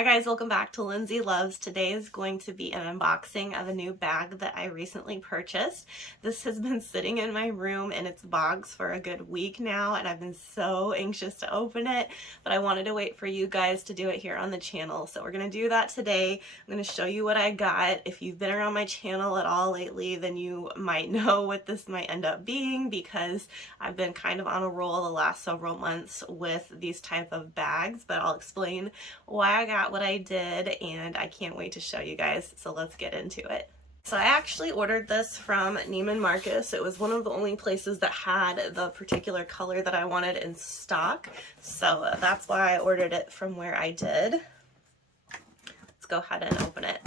Hi guys, welcome back to Lindsey Loves. Today is going to be an unboxing of a new bag that I recently purchased. This has been sitting in my room in its box for a good week now, and I've been so anxious to open it, but I wanted to wait for you guys to do it here on the channel. So we're going to do that today. I'm going to show you what I got. If you've been around my channel at all lately, then you might know what this might end up being, because I've been kind of on a roll the last several months with these type of bags, but I'll explain why I got what I did, and I can't wait to show you guys, so let's get into it. So I actually ordered this from Neiman Marcus. It was one of the only places that had the particular color that I wanted in stock, so that's why I ordered it from where I did. Let's go ahead and open it.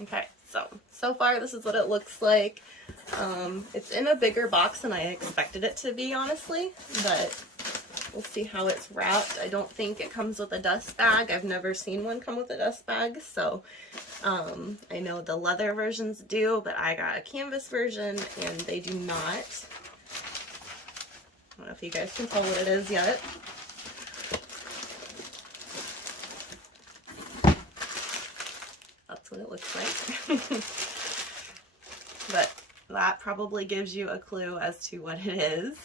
Okay, so far this is what it looks like. It's in a bigger box than I expected it to be, honestly, but we'll see how it's wrapped. I don't think it comes with a dust bag. I've never seen one come with a dust bag, so I know the leather versions do, but I got a canvas version and they do not. I don't know if you guys can tell what it is yet. That's what it looks like. But that probably gives you a clue as to what it is.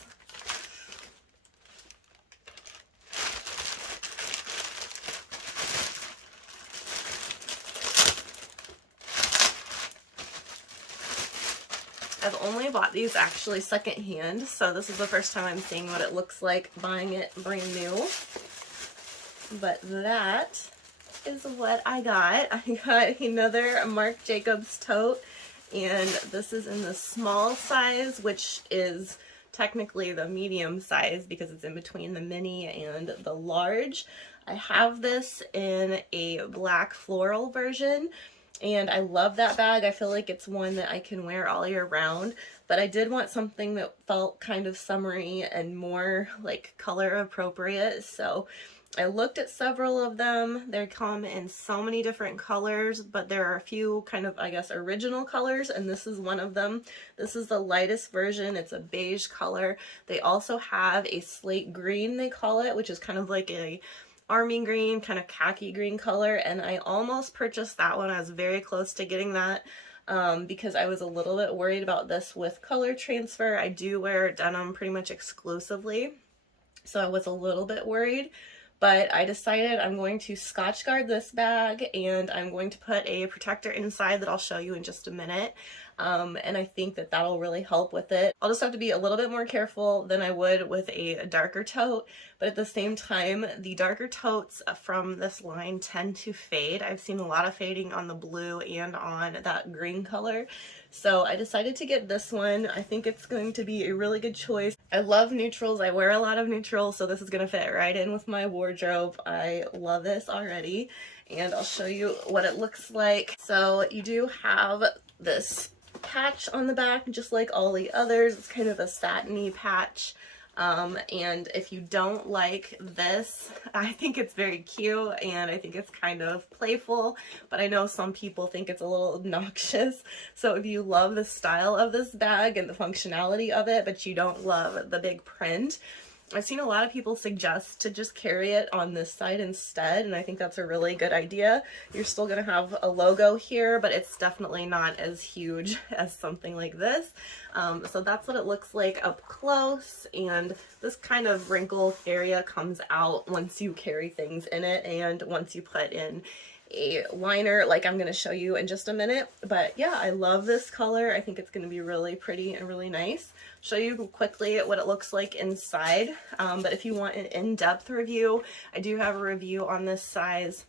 I've only bought these actually secondhand, so this is the first time I'm seeing what it looks like buying it brand new. But that is what I got. I got another Marc Jacobs tote, and this is in the small size, which is technically the medium size because it's in between the mini and the large. I have this in a black floral version, and I love that bag. I feel like it's one that I can wear all year round, but I did want something that felt kind of summery and more like color appropriate, so I looked at several of them. They come in so many different colors, but there are a few kind of, I guess, original colors, and this is one of them. This is the lightest version. It's a beige color. They also have a slate green, they call it, which is kind of like a army green, kind of khaki green color, and I almost purchased that one. I was very close to getting that because I was a little bit worried about this with color transfer. I do wear denim pretty much exclusively, so I was a little bit worried. But I decided I'm going to Scotch guard this bag, and I'm going to put a protector inside that I'll show you in just a minute. And I think that that'll really help with it. I'll just have to be a little bit more careful than I would with a darker tote, but at the same time, the darker totes from this line tend to fade. I've seen a lot of fading on the blue and on that green color. So I decided to get this one. I think it's going to be a really good choice. I love neutrals. I wear a lot of neutrals, so this is going to fit right in with my wardrobe. I love this already, and I'll show you what it looks like. So you do have this patch on the back, just like all the others. It's kind of a satiny patch. And if you don't like this, I think it's very cute and I think it's kind of playful, but I know some people think it's a little obnoxious. So if you love the style of this bag and the functionality of it, but you don't love the big print, I've seen a lot of people suggest to just carry it on this side instead, and I think that's a really good idea. You're still going to have a logo here, but it's definitely not as huge as something like this. So that's what it looks like up close, and this kind of wrinkle area comes out once you carry things in it and once you put in a liner like I'm going to show you in just a minute. But yeah, I love this color. I think it's going to be really pretty and really nice. Show you quickly what it looks like inside, but if you want an in-depth review, I do have a review on this size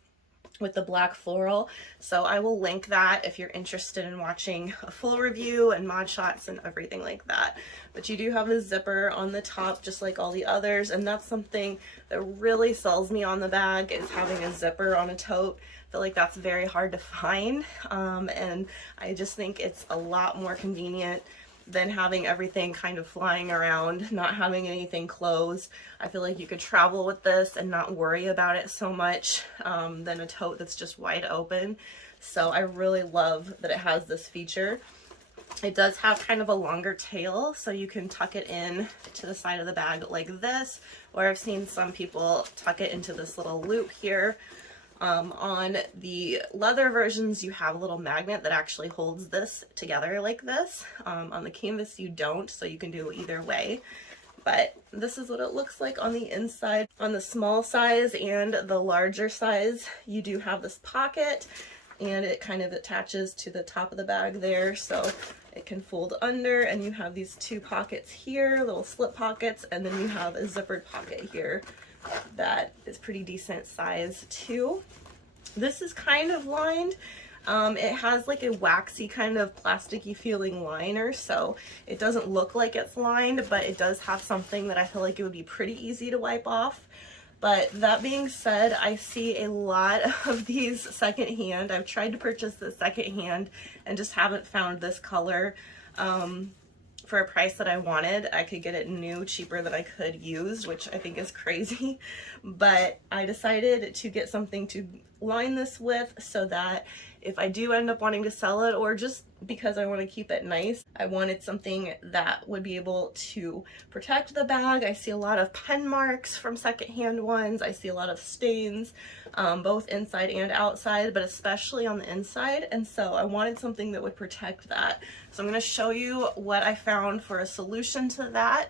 with the black floral, so I will link that if you're interested in watching a full review and mod shots and everything like that. But you do have the zipper on the top just like all the others, and that's something that really sells me on the bag, is having a zipper on a tote. I feel like that's very hard to find, and I just think it's a lot more convenient than having everything kind of flying around, not having anything closed. I feel like you could travel with this and not worry about it so much than a tote that's just wide open. So I really love that it has this feature. It does have kind of a longer tail, so you can tuck it in to the side of the bag like this, or I've seen some people tuck it into this little loop here. On the leather versions, you have a little magnet that actually holds this together like this. On the canvas, you don't, so you can do either way. But this is what it looks like on the inside. On the small size and the larger size, you do have this pocket, and it kind of attaches to the top of the bag there, so it can fold under, and you have these two pockets here, little slip pockets, and then you have a zippered pocket here that is pretty decent size too. This is kind of lined. It has like a waxy kind of plasticky feeling liner, so it doesn't look like it's lined, but it does have something that I feel like it would be pretty easy to wipe off. But that being said, I see a lot of these secondhand. I've tried to purchase this secondhand and just haven't found this color for a price that I wanted. I could get it new cheaper than I could used, which I think is crazy. But I decided to get something to line this with so that if I do end up wanting to sell it, or just because I want to keep it nice, I wanted something that would be able to protect the bag. I see a lot of pen marks from secondhand ones. I see a lot of stains, both inside and outside, but especially on the inside. And so I wanted something that would protect that. So I'm going to show you what I found for a solution to that.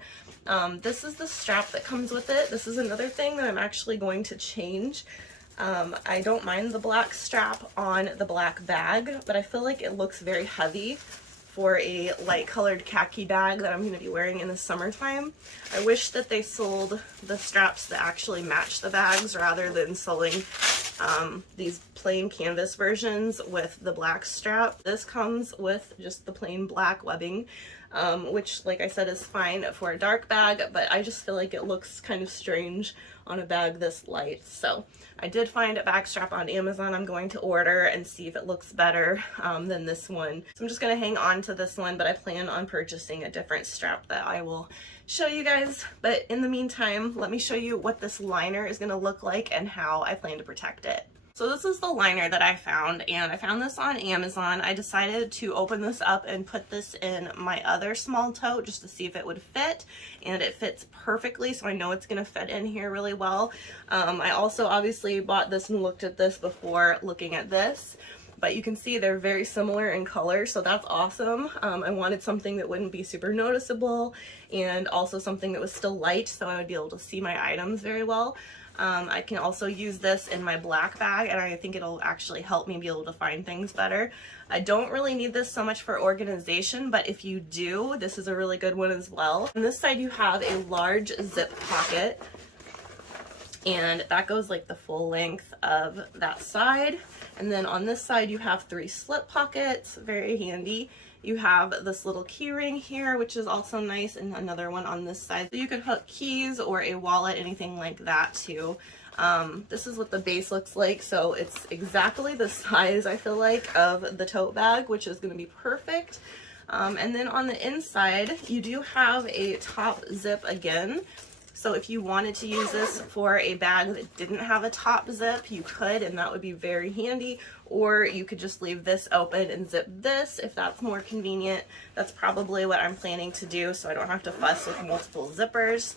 This is the strap that comes with it. This is another thing that I'm actually going to change. I don't mind the black strap on the black bag, but I feel like it looks very heavy for a light colored khaki bag that I'm going to be wearing in the summertime. I wish that they sold the straps that actually match the bags rather than selling these plain canvas versions with the black strap. This comes with just the plain black webbing, which, like I said, is fine for a dark bag, but I just feel like it looks kind of strange on a bag this light. So I did find a bag strap on Amazon I'm going to order and see if it looks better than this one. So I'm just going to hang on to this one, but I plan on purchasing a different strap that I will show you guys. But in the meantime, let me show you what this liner is going to look like and how I plan to protect it. So this is the liner that I found, and I found this on Amazon. I decided to open this up and put this in my other small tote just to see if it would fit, and it fits perfectly, so I know it's going to fit in here really well. I also obviously bought this and looked at this before looking at this, but you can see they're very similar in color, so that's awesome. I wanted something that wouldn't be super noticeable, and also something that was still light so I would be able to see my items very well. I can also use this in my black bag, and I think it'll actually help me be able to find things better. I don't really need this so much for organization, but if you do, this is a really good one as well. On this side you have a large zip pocket, and that goes like the full length of that side. And then on this side you have 3 slip pockets, very handy. You have this little key ring here, which is also nice, and another one on this side. So you could hook keys or a wallet, anything like that too. This is what the base looks like, so it's exactly the size, I feel like, of the tote bag, which is going to be perfect. And then on the inside, you do have a top zip again. So if you wanted to use this for a bag that didn't have a top zip, you could, and that would be very handy. Or you could just leave this open and zip this if that's more convenient. That's probably what I'm planning to do, so I don't have to fuss with multiple zippers.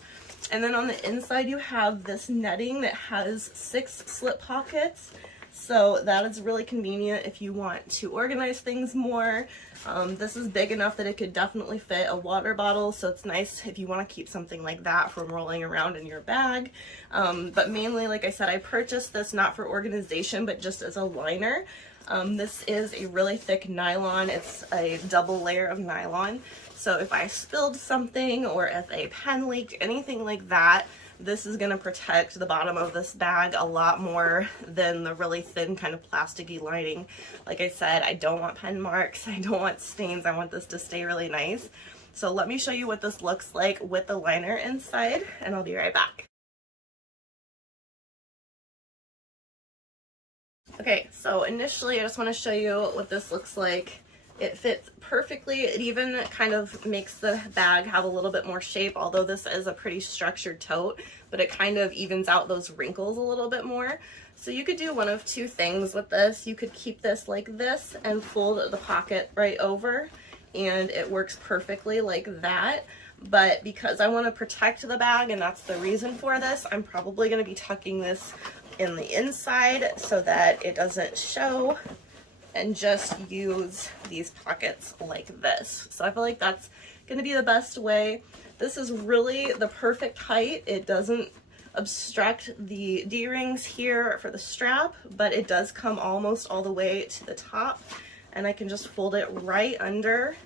And then on the inside you have this netting that has 6 slip pockets. So that is really convenient if you want to organize things more. This is big enough that it could definitely fit a water bottle, so it's nice if you want to keep something like that from rolling around in your bag. But mainly, like I said, I purchased this not for organization, but just as a liner. This is a really thick nylon. It's a double layer of nylon. So if I spilled something, or if a pen leaked, anything like that, this is going to protect the bottom of this bag a lot more than the really thin kind of plasticky lining. Like I said, I don't want pen marks, I don't want stains, I want this to stay really nice. So let me show you what this looks like with the liner inside, and I'll be right back. Okay, so initially I just want to show you what this looks like It fits perfectly. It even kind of makes the bag have a little bit more shape, although this is a pretty structured tote, but it kind of evens out those wrinkles a little bit more. So you could do one of two things with this. You could keep this like this and fold the pocket right over, and it works perfectly like that. But because I want to protect the bag, and that's the reason for this, I'm probably going to be tucking this in the inside so that it doesn't show, and just use these pockets like this. So I feel like that's going to be the best way. This is really the perfect height. It doesn't obstruct the D-rings here for the strap, but it does come almost all the way to the top, and I can just fold it right under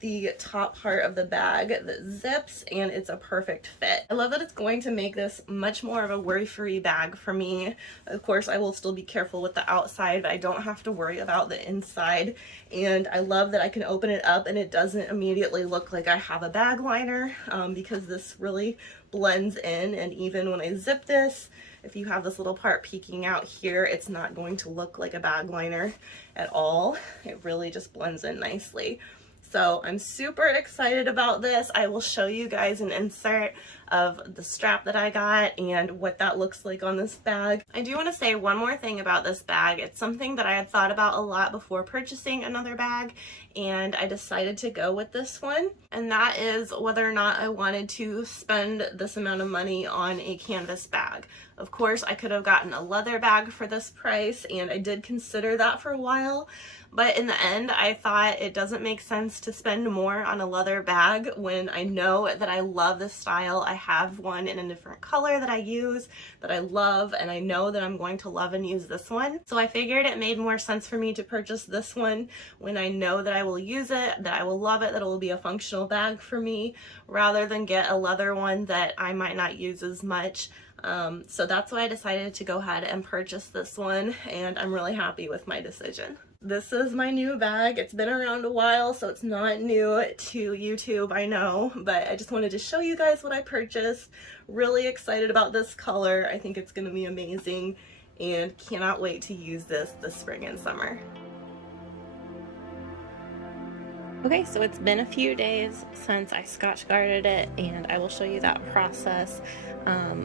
the top part of the bag that zips, and it's a perfect fit. I love that it's going to make this much more of a worry-free bag for me. Of course, I will still be careful with the outside, but I don't have to worry about the inside. And I love that I can open it up and it doesn't immediately look like I have a bag liner, because this really blends in. And even when I zip this, if you have this little part peeking out here, it's not going to look like a bag liner at all. It really just blends in nicely. So I'm super excited about this. I will show you guys an insert of the strap that I got and what that looks like on this bag. I do want to say one more thing about this bag. It's something that I had thought about a lot before purchasing another bag, and I decided to go with this one. And that is whether or not I wanted to spend this amount of money on a canvas bag. Of course, I could have gotten a leather bag for this price, and I did consider that for a while. But in the end, I thought it doesn't make sense to spend more on a leather bag when I know that I love this style. I have one in a different color that I use that I love, and I know that I'm going to love and use this one. So I figured it made more sense for me to purchase this one when I know that I will use it, that I will love it, that it will be a functional bag for me, rather than get a leather one that I might not use as much. So that's why I decided to go ahead and purchase this one, and I'm really happy with my decision. This is my new bag. It's been around a while, so it's not new to YouTube, I know, but I just wanted to show you guys what I purchased. Really excited about this color. I think it's going to be amazing, and cannot wait to use this spring and summer. Okay, so it's been a few days since I Scotch guarded it, and I will show you that process.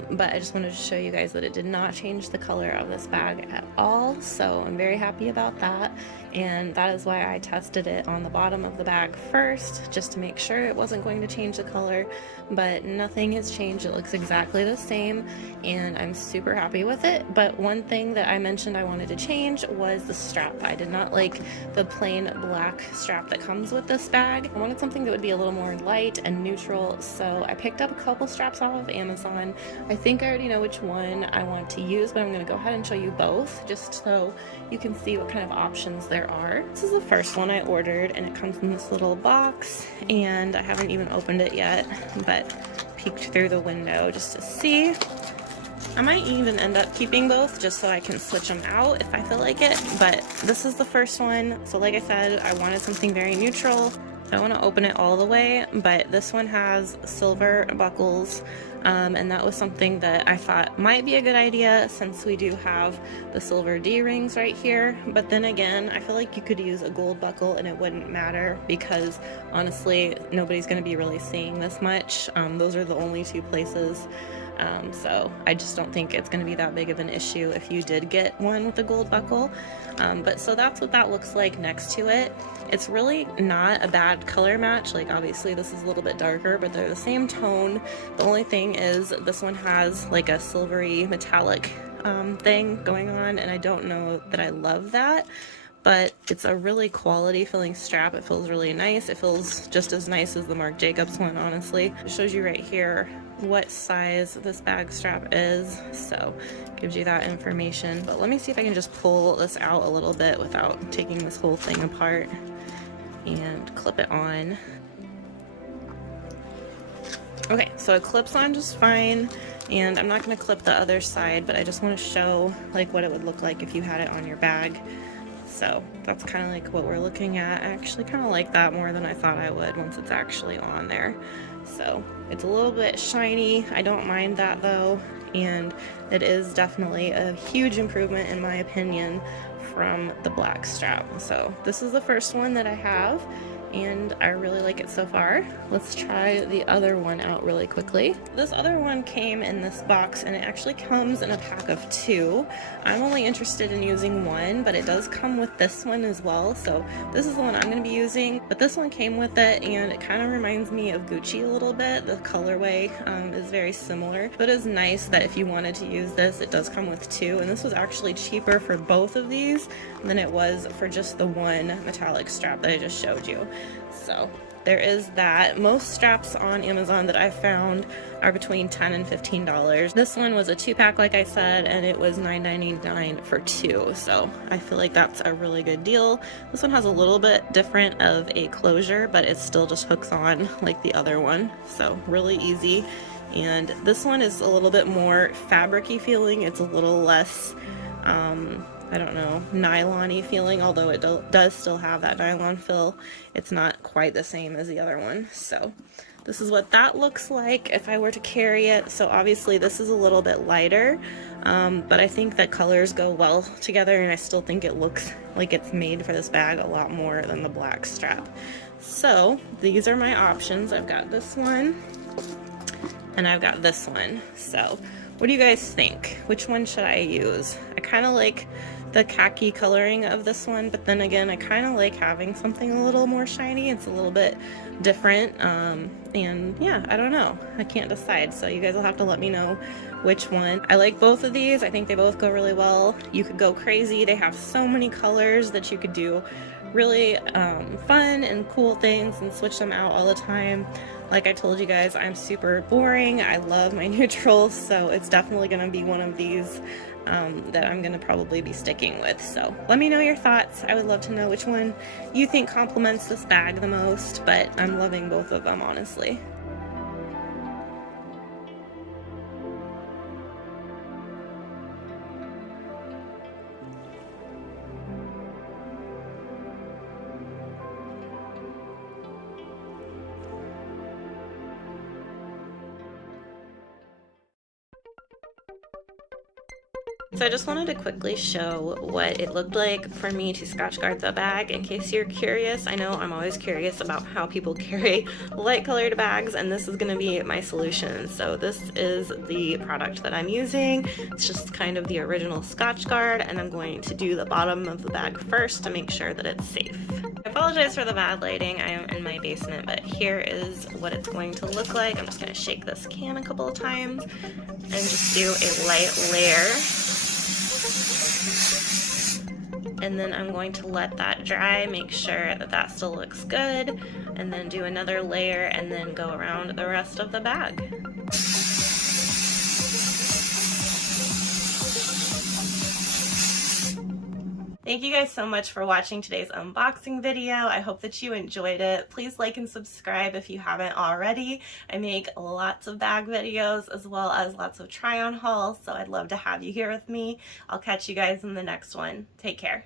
But I just wanted to show you guys that it did not change the color of this bag at all, so I'm very happy about that. And that is why I tested it on the bottom of the bag first, just to make sure it wasn't going to change the color, but nothing has changed. It looks exactly the same, and I'm super happy with it. But one thing that I mentioned I wanted to change was the strap. I did not like the plain black strap that comes with this bag. I wanted something that would be a little more light and neutral, so I picked up a couple straps off of Amazon. I think I already know which one I want to use, but I'm going to go ahead and show you both just so you can see what kind of options there are. This is the first one I ordered, and it comes in this little box, and I haven't even opened it yet, but peeked through the window just to see. I might even end up keeping both just so I can switch them out if I feel like it, but this is the first one. So like I said, I wanted something very neutral. I don't want to open it all the way, but this one has silver buckles, and that was something that I thought might be a good idea since we do have the silver D-rings right here. But then again, I feel like you could use a gold buckle and it wouldn't matter, because honestly, nobody's going to be really seeing this much. Those are the only two places. So I just don't think it's going to be that big of an issue if you did get one with a gold buckle. But so that's what that looks like next to it. It's really not a bad color match. Like obviously this is a little bit darker, but they're the same tone. The only thing is this one has like a silvery metallic thing going on, and I don't know that I love that. But it's a really quality feeling strap. It feels really nice. It feels just as nice as the Marc Jacobs one, honestly. It shows you right here what size this bag strap is, so gives you that information. But let me see if I can just pull this out a little bit without taking this whole thing apart and clip it on. Okay, so it clips on just fine, and I'm not going to clip the other side, but I just want to show like what it would look like if you had it on your bag. So that's kind of like what we're looking at. I actually kind of like that more than I thought I would once it's actually on there. So it's a little bit shiny. I don't mind that though, and it is definitely a huge improvement in my opinion from the black strap. So this is the first one that I have, and I really like it so far. Let's try the other one out really quickly. This other one came in this box, and it actually comes in a pack of 2. I'm only interested in using one, but it does come with this one as well. So this is the one I'm going to be using, but this one came with it, and it kind of reminds me of Gucci a little bit. The colorway is very similar, but it's nice that if you wanted to use this, it does come with 2, and this was actually cheaper for both of these than it was for just the one metallic strap that I just showed you. So there is that. Most straps on Amazon that I found are between $10 and $15. This one was a 2-pack, like I said, and it was $9.99 for 2. So I feel like that's a really good deal. This one has a little bit different of a closure, but it still just hooks on like the other one. So really easy. And this one is a little bit more fabric-y feeling. It's a little less I don't know, nylon-y feeling, although it does still have that nylon feel. It's not quite the same as the other one. So this is what that looks like if I were to carry it. So obviously this is a little bit lighter, but I think that colors go well together, and I still think it looks like it's made for this bag a lot more than the black strap. So these are my options. I've got this one, and I've got this one. So what do you guys think? Which one should I use? I kind of like the khaki coloring of this one, but then again, I kind of like having something a little more shiny. It's a little bit different, and yeah, I don't know. I can't decide, so you guys will have to let me know which one. I like both of these. I think they both go really well. You could go crazy. They have so many colors that you could do really fun and cool things and switch them out all the time. Like I told you guys, I'm super boring. I love my neutrals, so it's definitely going to be one of these that I'm going to probably be sticking with. So let me know your thoughts. I would love to know which one you think complements this bag the most, but I'm loving both of them, honestly. So I just wanted to quickly show what it looked like for me to scotch guard the bag in case you're curious. I know I'm always curious about how people carry light colored bags, and this is going to be my solution. So this is the product that I'm using. It's just kind of the original scotch guard, and I'm going to do the bottom of the bag first to make sure that it's safe. I apologize for the bad lighting. I am in my basement, but here is what it's going to look like. I'm just going to shake this can a couple of times and just do a light layer. And then I'm going to let that dry, make sure that that still looks good, and then do another layer and then go around the rest of the bag. Thank you guys so much for watching today's unboxing video. I hope that you enjoyed it. Please like and subscribe if you haven't already. I make lots of bag videos as well as lots of try-on hauls, so I'd love to have you here with me. I'll catch you guys in the next one. Take care.